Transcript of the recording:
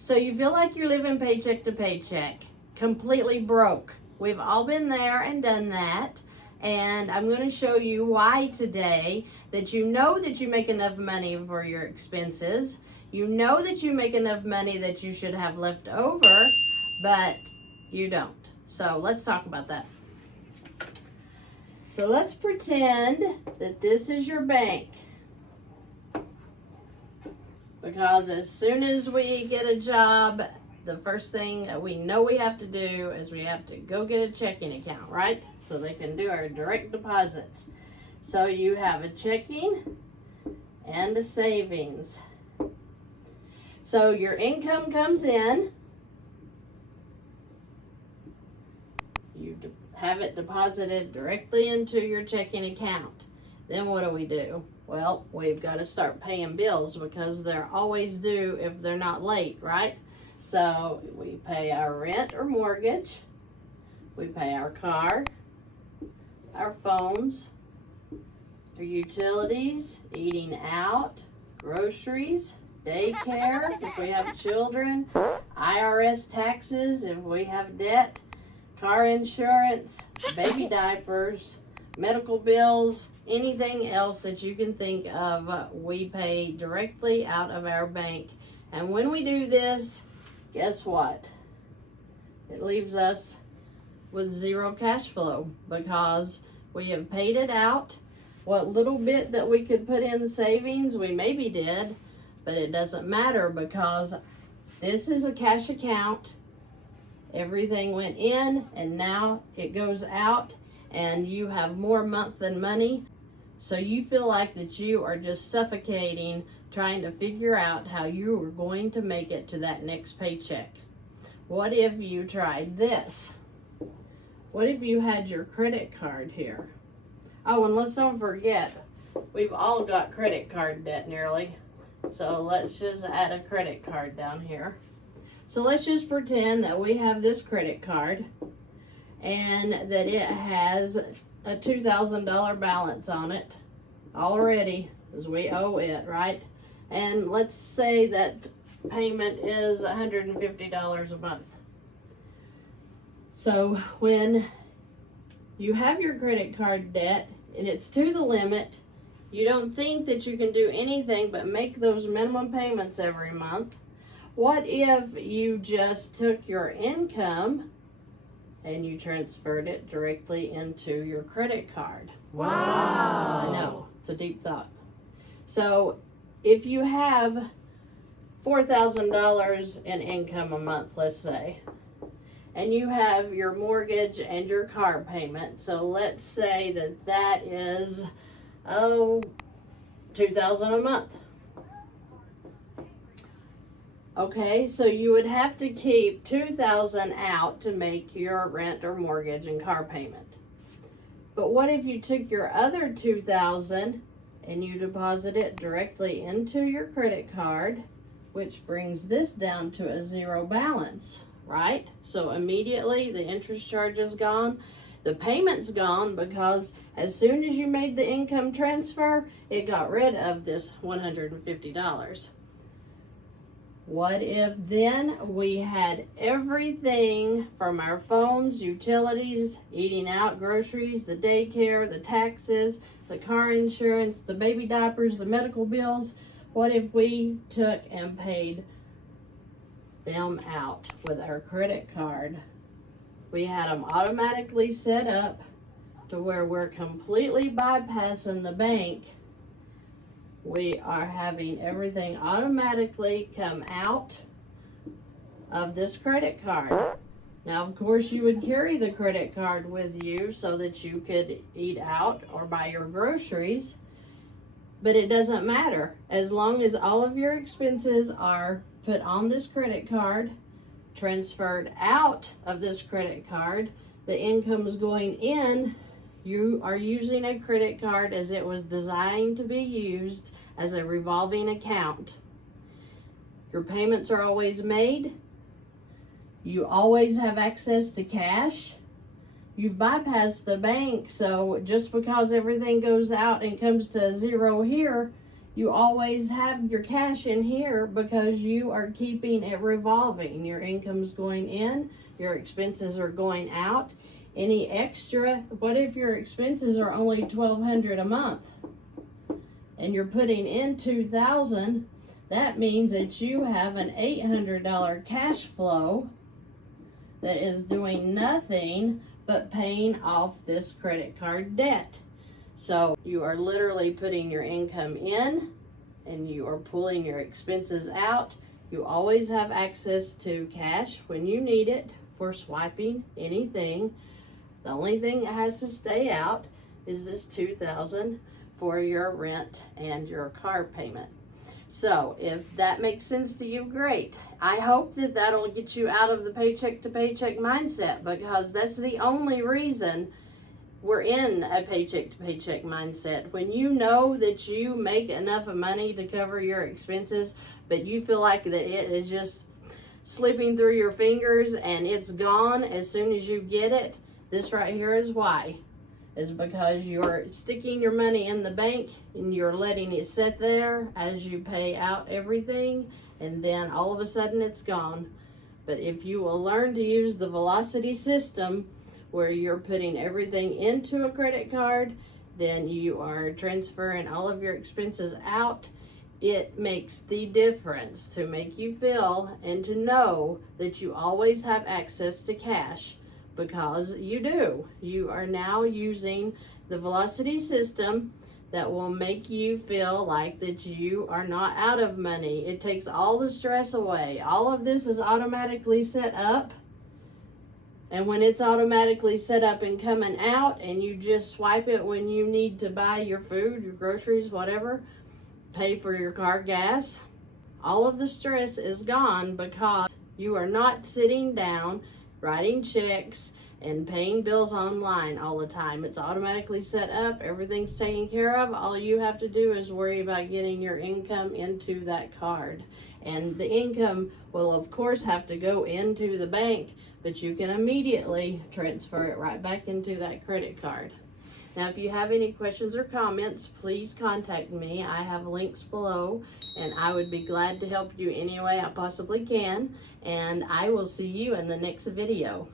So you feel like you're living paycheck to paycheck, completely broke. We've all been there and done that. And I'm going to show you why today, that you know that you make enough money for your expenses. You know that you make enough money that you should have left over, but you don't. So let's talk about that. So let's pretend that this is your bank. Because as soon as we get a job, the first thing that we know we have to do is we have to go get a checking account, right? So they can do our direct deposits. So you have a checking and a savings. So your income comes in. You have it deposited directly into your checking account. Then what do? Well, we've got to start paying bills because they're always due if they're not late, right? So we pay our rent or mortgage, we pay our car, our phones, our utilities, eating out, groceries, daycare if we have children, IRS taxes if we have debt, car insurance, baby diapers, medical bills, anything else that you can think of, we pay directly out of our bank. And when we do this, guess what? It leaves us with zero cash flow because we have paid it out. What little bit that we could put in savings, we maybe did, but it doesn't matter because this is a cash account. Everything went in and now it goes out and you have more month than money. So you feel like that you are just suffocating trying to figure out how you are going to make it to that next paycheck. What if you tried this? What if you had your credit card here? Oh, and let's don't forget, we've all got credit card debt nearly. So let's just add a credit card down here. So let's just pretend that we have this credit card and that it has a $2,000 balance on it already, as we owe it, right? And let's say that payment is $150 a month. So when you have your credit card debt and it's to the limit, you don't think that you can do anything but make those minimum payments every month. What if you just took your income and you transferred it directly into your credit card? Wow. I know, it's a deep thought. So if you have $4,000 in income a month, let's say, and you have your mortgage and your car payment, so let's say that that is, $2,000 a month. Okay, so you would have to keep $2,000 out to make your rent or mortgage and car payment. But what if you took your other $2,000 and you deposit it directly into your credit card, which brings this down to a zero balance, right? So immediately the interest charge is gone. The payment's gone because as soon as you made the income transfer, it got rid of this $150. What if then we had everything from our phones, utilities, eating out, groceries, the daycare, the taxes, the car insurance, the baby diapers, the medical bills? What if we took and paid them out with our credit card? We had them automatically set up to where we're completely bypassing the bank. We are having everything automatically come out of this credit card. Now, of course, you would carry the credit card with you so that you could eat out or buy your groceries, but it doesn't matter. As long as all of your expenses are put on this credit card, transferred out of this credit card, the income is going in. You are using a credit card as it was designed to be used as a revolving account. Your payments are always made. You always have access to cash. You've bypassed the bank, so just because everything goes out and comes to zero here, you always have your cash in here because you are keeping it revolving. Your income's going in, your expenses are going out. Any extra, what if your expenses are only $1,200 a month and you're putting in $2,000? That means that you have an $800 cash flow that is doing nothing but paying off this credit card debt. So you are literally putting your income in and you are pulling your expenses out. You always have access to cash when you need it for swiping anything. The only thing that has to stay out is this $2,000 for your rent and your car payment. So if that makes sense to you, great. I hope that that'll get you out of the paycheck to paycheck mindset, because that's the only reason we're in a paycheck to paycheck mindset. When you know that you make enough money to cover your expenses, but you feel like that it is just slipping through your fingers and it's gone as soon as you get it, this right here is why. Is because you're sticking your money in the bank and you're letting it sit there as you pay out everything, and then all of a sudden it's gone. But if you will learn to use the velocity system where you're putting everything into a credit card, then you are transferring all of your expenses out. It makes the difference to make you feel and to know that you always have access to cash. Because you do. You are now using the velocity system that will make you feel like that you are not out of money. It takes all the stress away. All of this is automatically set up. And when it's automatically set up and coming out, and you just swipe it when you need to buy your food, your groceries, whatever, pay for your car gas, all of the stress is gone because you are not sitting down writing checks and paying bills online all the time. It's automatically set up. Everything's taken care of. All you have to do is worry about getting your income into that card. And the income will, of course, have to go into the bank, but you can immediately transfer it right back into that credit card. Now, if you have any questions or comments, please contact me. I have links below, and I would be glad to help you any way I possibly can. And I will see you in the next video.